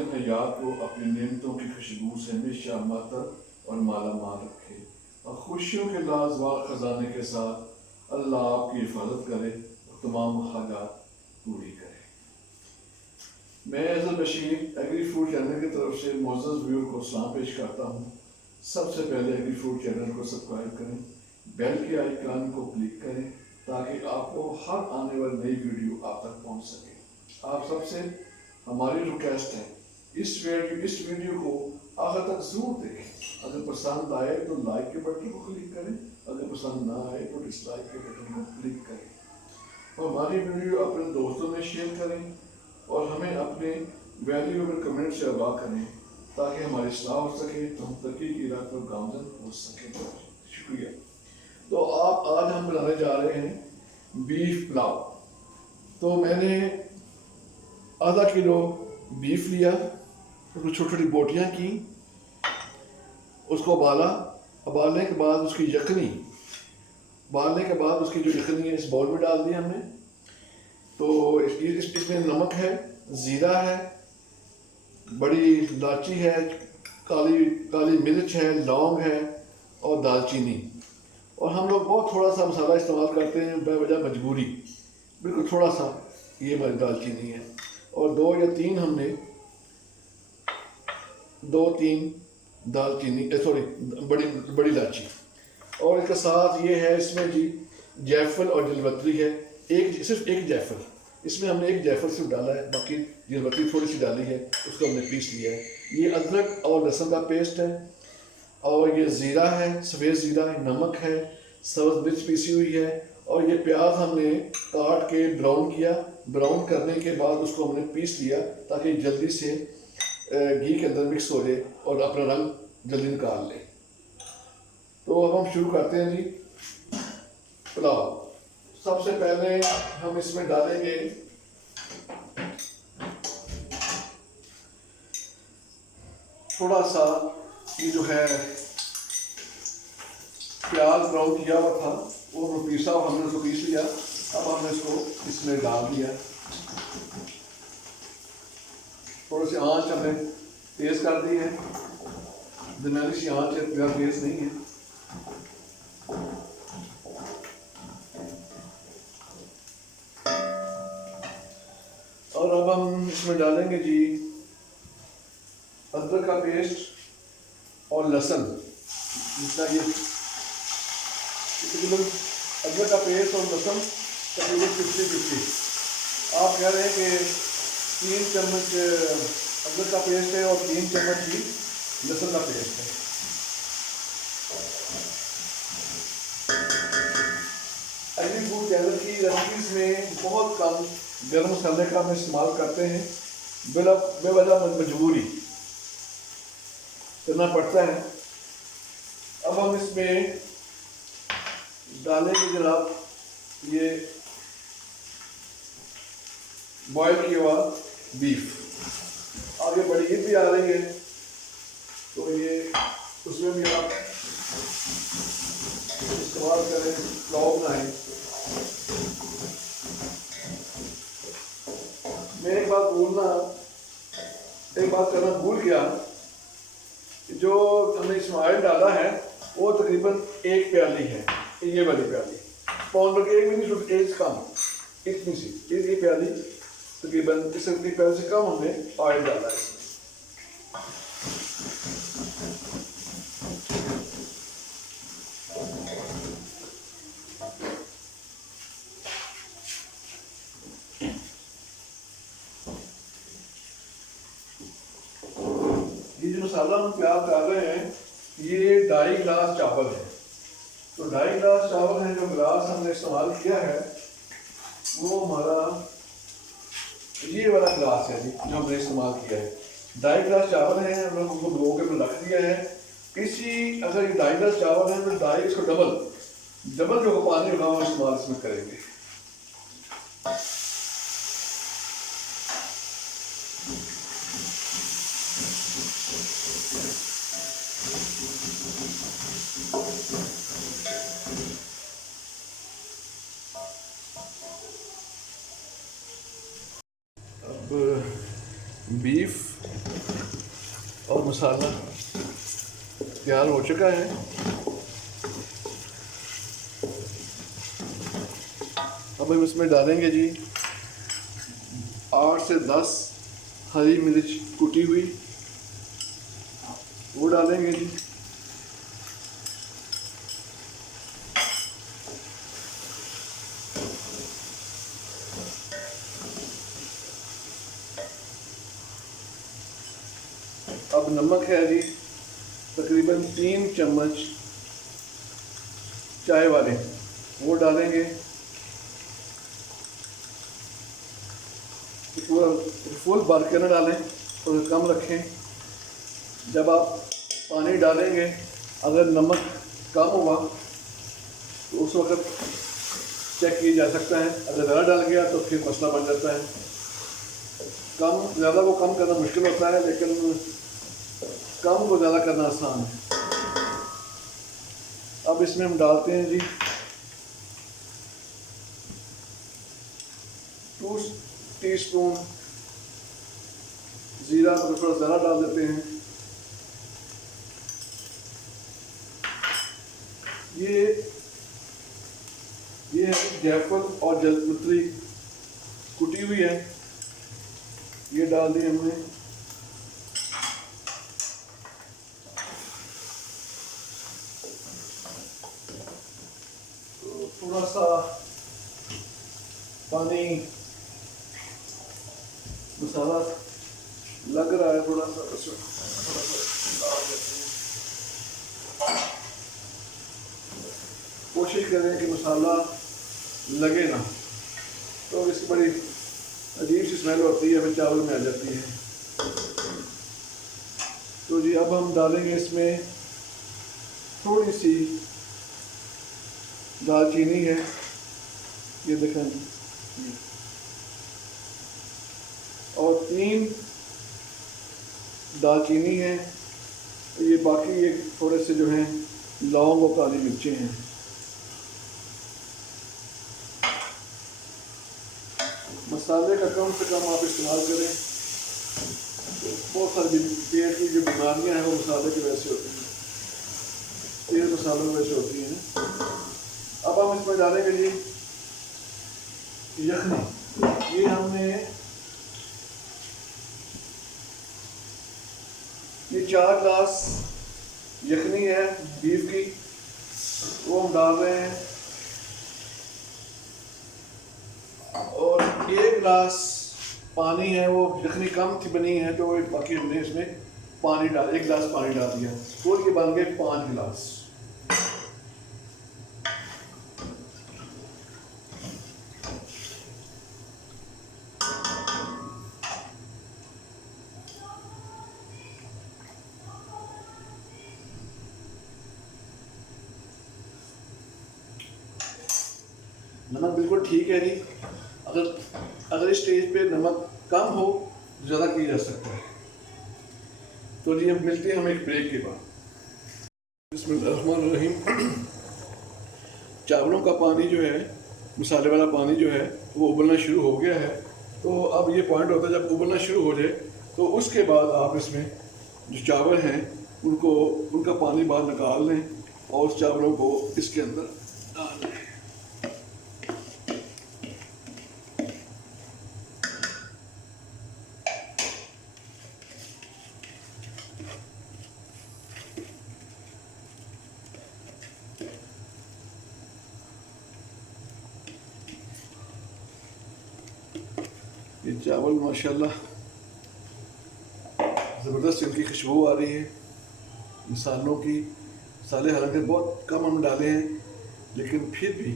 बेशकन हयात को अपनी नेमतों की खुशबू से हमेशा मातर और माला माल रखे और खुशियों के लाजवाब खजाने के साथ अल्लाह आपकी हिफाजत करे और तमाम हालात पूरी करे। मैं अजल बशीर एग्री फूड चैनल की तरफ से मोअज़्ज़ज़ व्यूअर को सलाम पेश करता हूँ। सबसे पहले एग्री फूड चैनल को सब्सक्राइब करें, बेल के आइकन को क्लिक करें ताकि आपको हर आने वाली नई वीडियो आप तक पहुँच सके। आप सबसे हमारी रिक्वेस्ट है इस वीडियो को आखिर तक जरूर देखें। अगर पसंद आए तो लाइक के बटन को क्लिक करें, अगर पसंद ना आए तो डिसलाइक के बटन को क्लिक करें और हमारी वीडियो अपने दोस्तों में शेयर करें और हमें अपने वैल्यूएबल कमेंट से आगाह करें ताकि हमारी सलाह हो सके तो हम तरक्की की राह पर गामजन हो सकें। शुक्रिया। तो आज हम बनाने जा रहे हैं बीफ पुलाव। तो मैंने आधा किलो बीफ लिया, उसको छोटी छोटी बोटियाँ की, उसको उबालने के बाद उसकी यखनी जो यखनी है इस बाउल में डाल दी हमने। तो इसमें नमक है, ज़ीरा है, बड़ी इलायची है, काली मिर्च है, लौंग है और दालचीनी। और हम लोग बहुत थोड़ा सा मसाला इस्तेमाल करते हैं बेवजह मजबूरी, बिल्कुल थोड़ा सा। ये हमारी दालचीनी है और दो तीन दालचीनी बड़ी इलायची। और इसके साथ ये है इसमें जी जायफल और जलवत्री है, सिर्फ एक जायफल। इसमें हमने एक जायफल सिर्फ डाला है, बाकी जलवत्री थोड़ी सी डाली है, उसको हमने पीस लिया है। ये अदरक और लहसुन का पेस्ट है और ये ज़ीरा है, सफ़ेद ज़ीरा है, नमक है, सब्ज़ मिर्च पीसी हुई है और ये प्याज हमने काट के ब्राउन करने के बाद उसको हमने पीस लिया ताकि जल्दी से घी के अंदर मिक्स हो जाए और अपना रंग जल्दी निकाल ले। तो अब हम शुरू करते हैं जी पुलाव। सबसे पहले हम इसमें डालेंगे थोड़ा सा ये जो है प्याज ब्राउन किया हुआ था वो पीसा हुआ हमने उसको पीस लिया। अब हमने इसको इसमें डाल दिया। थोड़ी सी आंच हमने तेज़ कर दी है, दरमियानी सी आंच है, ज़्यादा तेज़ नहीं है। और अब हम इसमें डालेंगे जी अदरक का पेस्ट और लहसुन। जितना ये तकरीबन अदरक का पेस्ट और लहसुन तकरीबन 50-50। आप कह रहे हैं कि 3 चम्मच अदरक का पेस्ट है और 3 चम्मच ही लहसुन का पेस्ट है। एग्री फूड चैनल की रेसिपीज़ में बहुत कम गर्म मसाले का हम इस्तेमाल करते हैं, बेवजह मजबूरी करना पड़ता है। अब हम इसमें डालेंगे जनाब ये बॉयल किया हुआ बीफ। आगे बड़ी ईद भी आ रही है तो ये उसमें भी आप इस्तेमाल करें, पुलाव बनाएं। मैं एक बात करना भूल गया, जो हमने इसमें ऑयल डाला है वो तकरीबन 1 प्याली है, ये वाली प्याली पाउंड की, 1 मिनट एज कम, इतनी सी ये प्याली तकरीबन इस प्याली से कम हमने ऑयल डाला है। ये जो मसाला हम प्याज डाल रहे हैं ये 2.5 गिलास चावल है। तो 2.5 गिलास चावल है, जो गिलास हमने इस्तेमाल किया है वो हमारा ये वाला गिलास है जी, जो हमने इस्तेमाल किया है। 2.5 गिलास चावल है, हम लोग उसको भिगो के रख दिया है। अगर ये 2.5 गिलास चावल है तो 2.5 इसको डबल जो पानी होगा वो इस्तेमाल इसमें करेंगे। अब बीफ और मसाला तैयार हो चुका है। अब हम इसमें डालेंगे जी 8 से 10 हरी मिर्च कुटी हुई, वो डालेंगे जी। अब नमक है जी तकरीबन 3 चम्मच चाय वाले, वो डालेंगे। पूरा फुल भर के न डालें, थोड़ा कम रखें। जब आप पानी डालेंगे अगर नमक कम हुआ तो उस वक्त चेक किया जा सकता है, अगर ज़्यादा डाल गया तो फिर मसला बन जाता है। ज़्यादा को कम करना मुश्किल होता है, लेकिन कम को ज़्यादा करना आसान है। अब इसमें हम डालते हैं जी 2 टीस्पून ज़ीरा, थोड़ा ज़्यादा डाल देते हैं। ये है जायफल और जलपत्री कुटी हुई है, ये डाल दी हमने। तो थोड़ा सा पानी, मसाला लग रहा है थोड़ा सा, उसमें थोड़ा सा डाल देते हैं। कोशिश करें कि मसाला लगे ना, तो इसकी बड़ी अजीब सी स्मेल होती है, फिर चावल में आ जाती है। तो जी अब हम डालेंगे इसमें थोड़ी सी दालचीनी है, ये देखें, और 3 दालचीनी है, ये बाकी ये थोड़े से जो हैं लौंग और काली मिर्चें हैं। मसाले का कम से कम आप इस्तेमाल करें, बहुत सारी पेट की जो बीमारियां हैं वो मसाले की वजह से होती हैं, तेल मसालों की वजह से होती हैं। अब हम इसमें डालेंगे जी यखनी। ये हमने ये 4 ग्लास यखनी है बीफ की, वो हम डाल रहे हैं। और 1 गिलास पानी है, वो यखनी कम थी बनी है तो बाकी हमने इसमें पानी डाल 1 गिलास पानी डाल दिया, तो ये बन गए 5 गिलास। नमक बिल्कुल ठीक है जी, अगर इस स्टेज पे नमक कम हो तो ज़्यादा किया जा सकता है। तो जी अब मिलते हैं हम एक ब्रेक के बाद। बिस्मिल्लाहिर्रहमानिर्रहीम। चावलों का पानी जो है, मसाले वाला पानी जो है वो उबलना शुरू हो गया है। तो अब ये पॉइंट होता है जब उबलना शुरू हो जाए तो उसके बाद आप इसमें जो चावल हैं उनका पानी बाहर निकाल लें और उस चावलों को इसके अंदर डाल दें। ये चावल माशाल्लाह ज़बरदस्त इनकी खुशबू आ रही है मसालों की। मसाले हालांकि बहुत कम हम डाले हैं, लेकिन फिर भी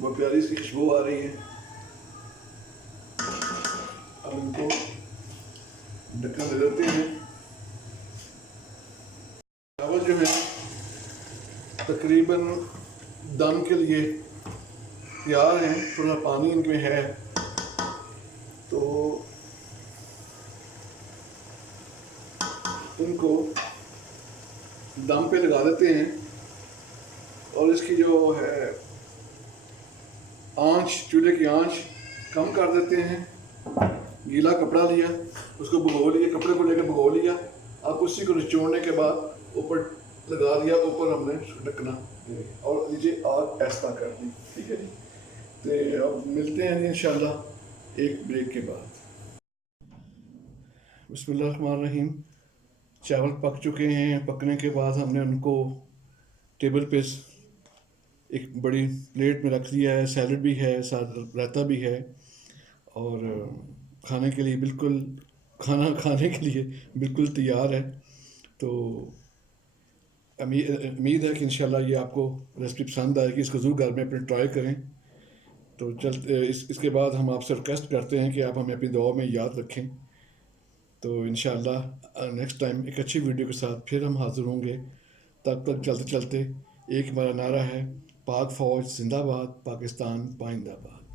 बहुत प्यारी इसकी खुशबू आ रही है। अब इनको ढक्कन दे देते हैं। चावल जो है तकरीबन दम के लिए तैयार हैं, थोड़ा पानी इनमें है तो इनको दम पे लगा देते हैं और इसकी जो है आंच, चूल्हे की आंच कम कर देते हैं गीला कपड़ा लिया, उसको भिगो लिया, कपड़े को लेकर भिगो लिया। अब उसी को निचोड़ने के बाद ऊपर लगा दिया, ऊपर हमने ढकना और नीचे आग ऐसा कर दी। ठीक है जी, तो अब मिलते हैं जी इंशाल्लाह एक ब्रेक के बाद। बिस्मिल्लाहिर्रहमानिर्रहीम। चावल पक चुके हैं। पकने के बाद हमने उनको टेबल पे एक बड़ी प्लेट में रख दिया है। सैलड भी है, साथ रायता भी है और खाने के लिए बिल्कुल, खाना खाने के लिए बिल्कुल तैयार है। तो उम्मीद है कि इंशाल्लाह ये आपको रेसिपी पसंद आएगी। इसको ज़रूर घर में अपने ट्राई करें। तो इसके बाद हम आपसे रिक्वेस्ट करते हैं कि आप हमें अपनी दुआ में याद रखें। तो इंशाल्लाह नेक्स्ट टाइम एक अच्छी वीडियो के साथ फिर हम हाज़िर होंगे। तब तक चलते चलते एक हमारा नारा है, पाक फ़ौज जिंदाबाद, पाकिस्तान पाइंदाबाद।